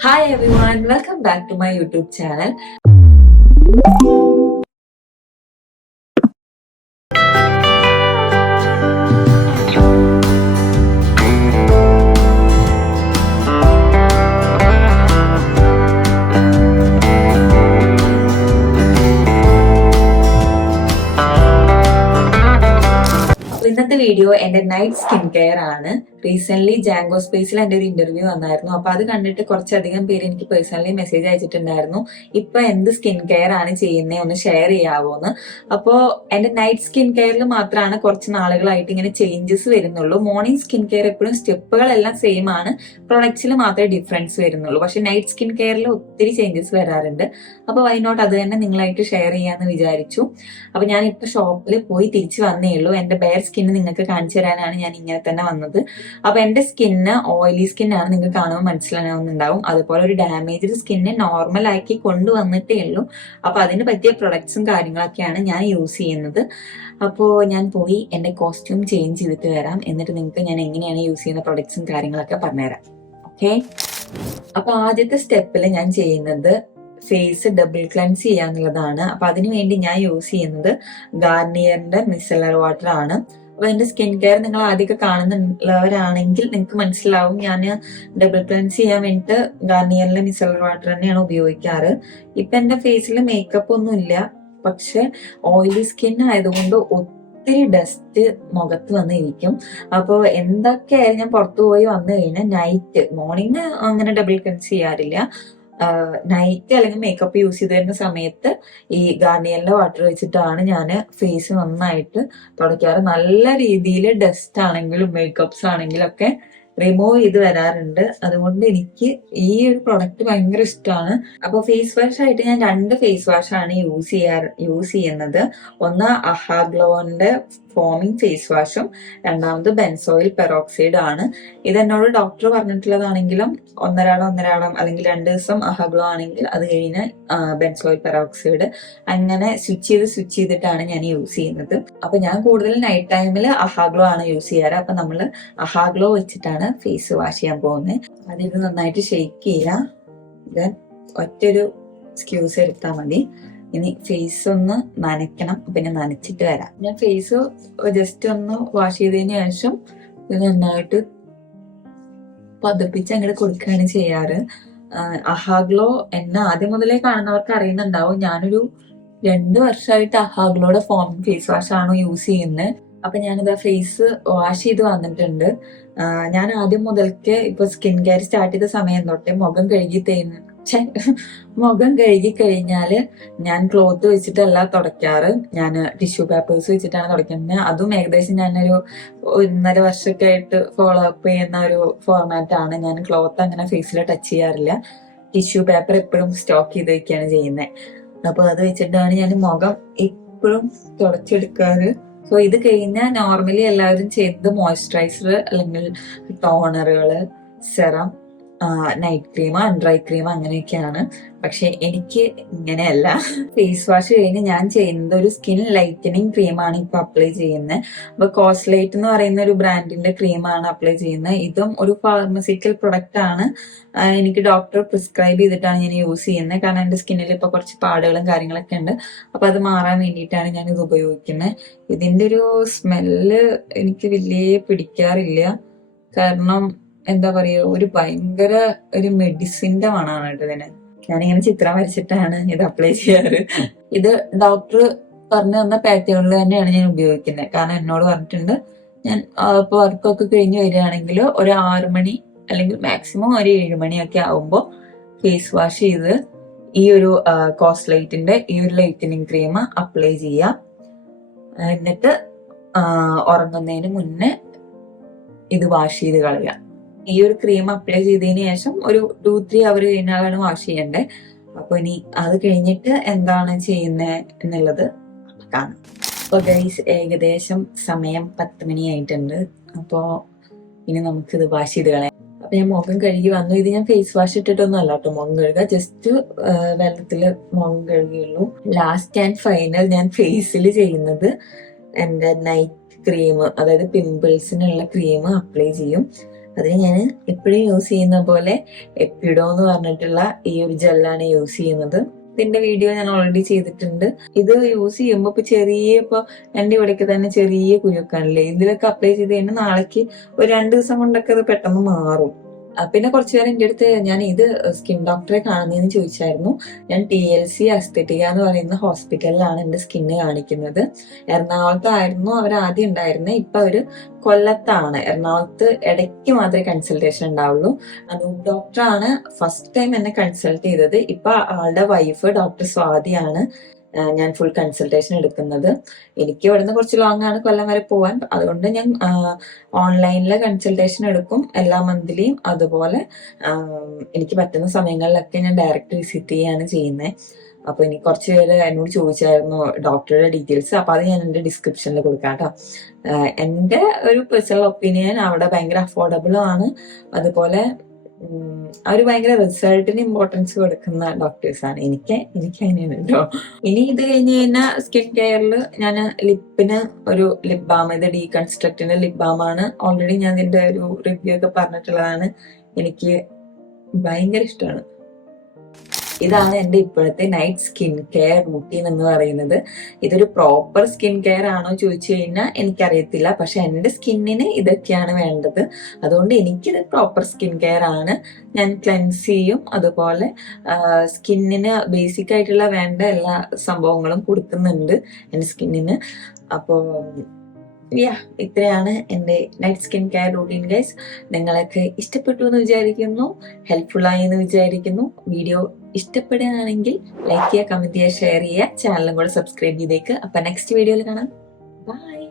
Hi everyone, welcome back to my YouTube channel. ഇന്നത്തെ video എന്റെ night skin care ആണ്. Recent Jango സ്പേസിൽ എന്റെ ഒരു ഇന്റർവ്യൂ വന്നായിരുന്നു. അപ്പൊ അത് കണ്ടിട്ട് കുറച്ചധികം പേര് എനിക്ക് പേഴ്സണലി മെസ്സേജ് അയച്ചിട്ടുണ്ടായിരുന്നു, ഇപ്പൊ എന്ത് സ്കിൻ കെയർ ആണ് ചെയ്യുന്നത്, ഒന്ന് ഷെയർ ചെയ്യാവോന്ന്. അപ്പോ എന്റെ നൈറ്റ് സ്കിൻ കെയറിൽ മാത്രമാണ് കുറച്ച് നാളുകളായിട്ട് ഇങ്ങനെ ചേഞ്ചസ് വരുന്നുള്ളൂ. മോർണിംഗ് സ്കിൻ കെയർ എപ്പോഴും സ്റ്റെപ്പുകളെല്ലാം സെയിം ആണ്, പ്രൊഡക്ട്സിൽ മാത്രമേ ഡിഫറൻസ് വരുന്നുള്ളൂ. പക്ഷെ നൈറ്റ് സ്കിൻ കെയറിൽ ഒത്തിരി ചേഞ്ചസ് വരാറുണ്ട്. അപ്പൊ വൈ നോട്ട് അത് തന്നെ നിങ്ങളായിട്ട് ഷെയർ ചെയ്യാന്ന് വിചാരിച്ചു. അപ്പൊ ഞാൻ ഇപ്പൊ ഷോപ്പിൽ പോയി തിരിച്ചു വന്നേ ഉള്ളൂ. എന്റെ ബെയർ സ്കിന്ന് നിങ്ങൾക്ക് കാണിച്ചു തരാനാണ് ഞാൻ ഇങ്ങനെ തന്നെ വന്നത്. അപ്പൊ എന്റെ സ്കിന്ന് ഓയിലി സ്കിന്നാണ്, നിങ്ങൾക്ക് കാണുമ്പോൾ മനസ്സിലാവുന്നുണ്ടാവും. അതുപോലെ ഒരു ഡാമേജ്ഡ് സ്കിന്ന് നോർമൽ ആക്കി കൊണ്ടുവന്നിട്ടേ ഉള്ളൂ. അപ്പൊ അതിന് പറ്റിയ പ്രൊഡക്ട്സും കാര്യങ്ങളൊക്കെയാണ് ഞാൻ യൂസ് ചെയ്യുന്നത്. അപ്പോൾ ഞാൻ പോയി എന്റെ കോസ്റ്റ്യൂം ചേഞ്ച് ചെയ്തിട്ട് വരാം. എന്നിട്ട് നിങ്ങൾക്ക് ഞാൻ എങ്ങനെയാണ് യൂസ് ചെയ്യുന്ന പ്രൊഡക്ട്സും കാര്യങ്ങളൊക്കെ പറഞ്ഞുതരാം. ഓക്കെ, അപ്പൊ ആദ്യത്തെ സ്റ്റെപ്പിൽ ഞാൻ ചെയ്യുന്നത് ഫേസ് ഡബിൾ ക്ലൻസ് ചെയ്യാന്നുള്ളതാണ്. അപ്പൊ അതിനു വേണ്ടി ഞാൻ യൂസ് ചെയ്യുന്നത് ഗാർണിയറിന്റെ മിസലർ വാട്ടർ ആണ്. അപ്പൊ എന്റെ സ്കിൻ കെയർ നിങ്ങൾ ആദ്യമൊക്കെ കാണുന്നുള്ളവരാണെങ്കിൽ നിങ്ങൾക്ക് മനസ്സിലാവും, ഞാൻ ഡബിൾ ക്ലൻസ് ചെയ്യാൻ വേണ്ടിയിട്ട് ഗാർണിയറിലെ മിസലർ വാട്ടർ തന്നെയാണ് ഉപയോഗിക്കാറ്. ഇപ്പൊ എന്റെ ഫേസിൽ മേക്കപ്പ് ഒന്നും ഇല്ല, പക്ഷെ ഓയിലി സ്കിൻ ആയതുകൊണ്ട് ഒത്തിരി ഡസ്റ്റ് മുഖത്ത് വന്നിരിക്കും. അപ്പോൾ എന്തൊക്കെയായാലും ഞാൻ പുറത്തു പോയി വന്നു കഴിഞ്ഞാൽ നൈറ്റ്, മോർണിംഗ് അങ്ങനെ ഡബിൾ ക്ലൻസ് ചെയ്യാറില്ല, നൈറ്റ് അല്ലെങ്കിൽ മേക്കപ്പ് യൂസ് ചെയ്ത് വരുന്ന സമയത്ത് ഈ ഗാർണിയറിന്റെ വാട്ടർ വെച്ചിട്ടാണ് ഞാൻ ഫേസ് നന്നായിട്ട് തുടയ്ക്കാറ്. നല്ല രീതിയിൽ ഡസ്റ്റ് ആണെങ്കിലും മേക്കപ്സ് ആണെങ്കിലും ഒക്കെ റിമൂവ് ചെയ്ത് വരാറുണ്ട്. അതുകൊണ്ട് എനിക്ക് ഈ ഒരു പ്രൊഡക്റ്റ് ഭയങ്കര ഇഷ്ടമാണ്. അപ്പൊ ഫേസ് വാഷ് ആയിട്ട് ഞാൻ 2 ഫേസ് വാഷ് ആണ് യൂസ് ചെയ്യുന്നത്. ഒന്ന് അഹാഗ്ലോന്റെ ഫോമിംഗ് ഫേസ് വാഷും രണ്ടാമത് ബെൻസോയിൽ പെറോക്സൈഡ് ആണ്. ഇത് എന്നോട് ഡോക്ടർ പറഞ്ഞിട്ടുള്ളതാണെങ്കിലും ഒന്നരാടം അല്ലെങ്കിൽ 2 ദിവസം അഹാഗ്ലോ ആണെങ്കിൽ അത് കഴിഞ്ഞ് ബെൻസോയിൽ പെറോക്സൈഡ്, അങ്ങനെ സ്വിച്ച് ചെയ്തിട്ടാണ് ഞാൻ യൂസ് ചെയ്യുന്നത്. അപ്പൊ ഞാൻ കൂടുതൽ നൈറ്റ് ടൈമിൽ അഹാഗ്ലോ ആണ് യൂസ് ചെയ്യാറ്. അപ്പൊ നമ്മൾ അഹാഗ്ലോ വെച്ചിട്ടാണ് ഫേസ് വാഷ് ചെയ്യാൻ പോകുന്നത്. അതിത് നന്നായിട്ട് ഷെയ്ക്ക് ചെയ്യുക. ദെൻ ഒറ്റൊരു സ്ക്യൂസ് എടുത്താൽ മതി. ഇനി ഫേസ് ഒന്ന് നനയ്ക്കണം, പിന്നെ നനച്ചിട്ട് വരാം. ഞാൻ ഫേസ് ജസ്റ്റ് ഒന്ന് വാഷ് ചെയ്തതിന് ശേഷം ഇത് നന്നായിട്ട് പതപ്പിച്ച് അങ്ങോട്ട് കൊടുക്കുകയാണ് ചെയ്യാറ്. അഹാഗ്ലോ എന്നെ ആദ്യം മുതലേ കാണുന്നവർക്ക് അറിയുന്നുണ്ടാവും, ഞാനൊരു 2 വർഷമായിട്ട് അഹാഗ്ലോയുടെ ഫോമിംഗ് ഫേസ് വാഷ് ആണ് യൂസ് ചെയ്യുന്നത്. അപ്പൊ ഞാനിത് ഫേസ് വാഷ് ചെയ്ത് വന്നിട്ടുണ്ട്. ഞാൻ ആദ്യം മുതൽക്ക് ഇപ്പൊ സ്കിൻ കെയർ സ്റ്റാർട്ട് ചെയ്ത സമയം തൊട്ടേ മുഖം കഴുകി കഴിഞ്ഞാല് ഞാൻ ക്ലോത്ത് വെച്ചിട്ടല്ല തുടയ്ക്കാറ്, ഞാൻ ടിഷ്യൂ പേപ്പേഴ്സ് വെച്ചിട്ടാണ് തുടയ്ക്കുന്നത്. അതും ഏകദേശം ഞാനൊരു 1.5 വർഷമൊക്കെ ആയിട്ട് ഫോളോ അപ്പ് ചെയ്യുന്ന ഒരു ഫോർമാറ്റ് ആണ്. ഞാൻ ക്ലോത്ത് അങ്ങനെ ഫേസിൽ ടച്ച് ചെയ്യാറില്ല, ടിഷ്യൂ പേപ്പർ എപ്പോഴും സ്റ്റോക്ക് ചെയ്ത് വെക്കുകയാണ് ചെയ്യുന്നത്. അപ്പൊ അത് വെച്ചിട്ടാണ് ഞാൻ മുഖം എപ്പോഴും തുടച്ചെടുക്കാറ്. സോ ഇത് കഴിഞ്ഞാൽ നോർമലി എല്ലാവരും ചെയ്യുന്നത് മോയ്സ്ചറൈസർ അല്ലെങ്കിൽ ടോണറുകള്, സെറം, നൈറ്റ് ക്രീം, അൺഡ്രൈ ക്രീം അങ്ങനെയൊക്കെയാണ്. പക്ഷെ എനിക്ക് ഇങ്ങനെയല്ല. ഫേസ് വാഷ് കഴിഞ്ഞ് ഞാൻ ചെയ്യുന്നത് ഒരു സ്കിൻ ലൈറ്റനിങ് ക്രീമാണ് ഇപ്പൊ അപ്ലൈ ചെയ്യുന്നത്. അപ്പൊ കോസ്ലൈറ്റ് എന്ന് പറയുന്ന ഒരു ബ്രാൻഡിന്റെ ക്രീമാണ് അപ്ലൈ ചെയ്യുന്നത്. ഇതും ഒരു ഫാർമസിക്കൽ പ്രൊഡക്റ്റ് ആണ്. എനിക്ക് ഡോക്ടർ പ്രിസ്ക്രൈബ് ചെയ്തിട്ടാണ് ഞാൻ യൂസ് ചെയ്യുന്നത്. കാരണം എന്റെ സ്കിന്നിൽ ഇപ്പൊ കുറച്ച് പാടുകളും കാര്യങ്ങളൊക്കെ ഉണ്ട്. അപ്പൊ അത് മാറാൻ വേണ്ടിയിട്ടാണ് ഞാൻ ഇത് ഉപയോഗിക്കുന്നത്. ഇതിന്റെ ഒരു സ്മെല്ല് എനിക്ക് വലിയ പിടിക്കാറില്ല. കാരണം എന്താ പറയുക, ഒരു ഭയങ്കര ഒരു മെഡിസിന്റെ മണമാണ് കേട്ടോ ഇതിന്. ഞാനിങ്ങനെ ചിത്രം വരച്ചിട്ടാണ് ഇത് അപ്ലൈ ചെയ്യാറ്. ഇത് ഡോക്ടർ പറഞ്ഞു തന്ന പാറ്റേണിൽ തന്നെയാണ് ഞാൻ ഉപയോഗിക്കുന്നത്. കാരണം എന്നോട് പറഞ്ഞിട്ടുണ്ട്, ഞാൻ ഇപ്പൊ വർക്കൊക്കെ കഴിഞ്ഞ് വരികയാണെങ്കിൽ ഒരു 6 മണി അല്ലെങ്കിൽ മാക്സിമം ഒരു 7 മണിയൊക്കെ ആവുമ്പോൾ ഫേസ് വാഷ് ചെയ്ത് ഈ ഒരു കോസ്ലൈറ്റിന്റെ ഈ ഒരു ലൈറ്റനിങ് ക്രീം അപ്ലൈ ചെയ്യാം. എന്നിട്ട് ഉറങ്ങുന്നതിന് മുന്നേ ഇത് വാഷ് ചെയ്ത് കളയാം. ഈ ഒരു ക്രീം അപ്ലൈ ചെയ്തതിന് ശേഷം ഒരു 2-3 അവർ കഴിഞ്ഞാലാണ് വാഷ് ചെയ്യേണ്ടത്. അപ്പൊ ഇനി അത് കഴിഞ്ഞിട്ട് എന്താണ് ചെയ്യുന്നത് എന്നുള്ളത് കാണാം. അപ്പൊ ഗൈസ്, ഏകദേശം സമയം 10 മണിയായിട്ടുണ്ട്. അപ്പോ ഇനി നമുക്കിത് വാഷ് ചെയ്ത് കളയാം. അപ്പൊ ഞാൻ മുഖം കഴുകി വന്നു. ഇത് ഞാൻ ഫേസ് വാഷ് ഇട്ടിട്ടൊന്നും അല്ല കേട്ടോ മുഖം കഴുകുക, ജസ്റ്റ് വെള്ളത്തില് മുഖം കഴുകിയുള്ളൂ. ലാസ്റ്റ് ആൻഡ് ഫൈനൽ ഞാൻ ഫേസിൽ ചെയ്യുന്നത് എന്റെ നൈറ്റ് ക്രീം, അതായത് പിമ്പിൾസിനുള്ള ക്രീം അപ്ലൈ ചെയ്യും. അതിന് ഞാൻ എപ്പോഴും യൂസ് ചെയ്യുന്ന പോലെ എപ്പിഡോ എന്ന് പറഞ്ഞിട്ടുള്ള ഈ ഒരു ജെല്ലാണ് യൂസ് ചെയ്യുന്നത്. ഇതിന്റെ വീഡിയോ ഞാൻ ഓൾറെഡി ചെയ്തിട്ടുണ്ട്. ഇത് യൂസ് ചെയ്യുമ്പോൾ ഇപ്പൊ എന്റെ ഇവിടേക്ക് തന്നെ ചെറിയ കുരുക്കാണല്ലേ, ഇതിലൊക്കെ അപ്ലൈ ചെയ്ത് കഴിഞ്ഞാൽ നാളേക്ക് ഒരു 2 ദിവസം കൊണ്ടൊക്കെ അത് പെട്ടെന്ന് മാറും. പിന്നെ കുറച്ചു നേരം എൻ്റെ അടുത്ത് ഞാൻ ഇത് സ്കിൻ ഡോക്ടറെ കാണുന്നതെന്ന് ചോദിച്ചായിരുന്നു. ഞാൻ TLC അസ്തെറ്റിക എന്ന് പറയുന്ന ഹോസ്പിറ്റലിലാണ് എന്റെ സ്കിന്ന് കാണിക്കുന്നത്. എറണാകുളത്തായിരുന്നു അവർ ആദ്യം ഉണ്ടായിരുന്നത്. ഇപ്പൊ അവര് കൊല്ലത്താണ്. എറണാകുളത്ത് ഇടയ്ക്ക് മാത്രമേ കൺസൾട്ടേഷൻ ഉണ്ടാവുള്ളൂ. അനൂപ് ഡോക്ടറാണ് ഫസ്റ്റ് ടൈം എന്നെ കൺസൾട്ട് ചെയ്തത്. ഇപ്പൊ ആളുടെ വൈഫ് ഡോക്ടർ സ്വാതിയാണ് ഞാൻ ഫുൾ കൺസൾട്ടേഷൻ എടുക്കുന്നത്. എനിക്ക് ഇവിടുന്ന് കുറച്ച് ലോങ് ആണ് കൊല്ലം വരെ പോവാൻ. അതുകൊണ്ട് ഞാൻ ഓൺലൈനിലെ കൺസൾട്ടേഷൻ എടുക്കും എല്ലാ മന്ത്ലിയും. അതുപോലെ എനിക്ക് പറ്റുന്ന സമയങ്ങളിലൊക്കെ ഞാൻ ഡയറക്റ്റ് വിസിറ്റ് ചെയ്യാണ് ചെയ്യുന്നത്. അപ്പൊ എനിക്ക് കുറച്ച് പേര് എന്നോട് ചോദിച്ചായിരുന്നു ഡോക്ടറുടെ ഡീറ്റെയിൽസ്. അപ്പൊ അത് ഞാൻ എന്റെ ഡിസ്ക്രിപ്ഷനിൽ കൊടുക്കാം കേട്ടോ. എന്റെ ഒരു പേഴ്സണൽ ഒപ്പീനിയൻ അവിടെ ഭയങ്കര അഫോർഡബിളും ആണ്. അതുപോലെ അവർ ഭയങ്കര റിസൾട്ടിന് ഇമ്പോർട്ടൻസ് കൊടുക്കുന്ന ഡോക്ടേഴ്സാണ്. എനിക്ക് അങ്ങനെയാണ് കേട്ടോ. ഇനി ഇത് കഴിഞ്ഞ് കഴിഞ്ഞാൽ സ്കിൻ കെയറിൽ ഞാൻ ലിപ്പിന് ഒരു ലിപ് ബാം, ഇത് ഡീകൺസ്ട്രക്റ്റിന്റെ ലിപ് ബാം ആണ്. ഓൾറെഡി ഞാൻ ഇതിന്റെ ഒരു റിവ്യൂ ഒക്കെ പറഞ്ഞിട്ടുള്ളതാണ്. എനിക്ക് ഭയങ്കര ഇഷ്ടമാണ്. ഇതാണ് എൻ്റെ ഇപ്പോഴത്തെ നൈറ്റ് സ്കിൻ കെയർ റൂട്ടീൻ എന്ന് പറയുന്നത്. ഇതൊരു പ്രോപ്പർ സ്കിൻ കെയർ ആണോ ചോദിച്ചു കഴിഞ്ഞാൽ എനിക്കറിയത്തില്ല. പക്ഷെ എൻ്റെ സ്കിന്നിന് ഇതൊക്കെയാണ് വേണ്ടത്. അതുകൊണ്ട് എനിക്കിത് പ്രോപ്പർ സ്കിൻ കെയർ ആണ്. ഞാൻ ക്ലെൻസ് ചെയ്യും, അതുപോലെ സ്കിന്നിന് ബേസിക് ആയിട്ടുള്ള വേണ്ട എല്ലാ സംഭവങ്ങളും കൊടുക്കുന്നുണ്ട് എൻ്റെ സ്കിന്നിന്. അപ്പോൾ ഇത്രയാണ് എൻ്റെ night skin care routine guys. നിങ്ങൾക്ക് ഇഷ്ടപ്പെട്ടു എന്ന് വിചാരിക്കുന്നു, ഹെൽപ്ഫുൾ ആയി എന്ന് വിചാരിക്കുന്നു. വീഡിയോ ഇഷ്ടപ്പെടുകയാണെങ്കിൽ ലൈക്ക് ചെയ്യുക, കമന്റ് ചെയ്യുക, ഷെയർ ചെയ്യുക, ചാനലും കൂടെ സബ്സ്ക്രൈബ് ചെയ്തേക്ക്. അപ്പൊ നെക്സ്റ്റ് വീഡിയോയിൽ കാണാം. ബൈ.